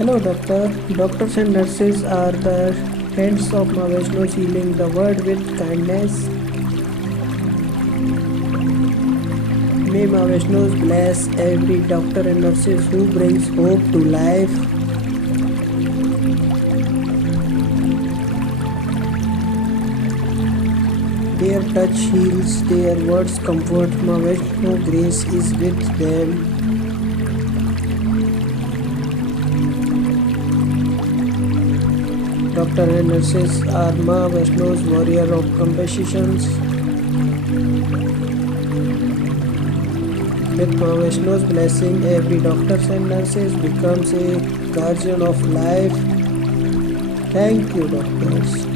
Hello, doctor. Doctors and nurses are the hands of Ma Vaishno healing the world with kindness. May Ma Vaishno bless every doctor and nurses who brings hope to life. Their touch heals, their words comfort. Ma Vaishno grace is with them. Doctor and nurses are Ma Vaishno's warrior of compassion. With Ma Vaishno's blessing, every doctor and nurses becomes a guardian of life. Thank you, doctors.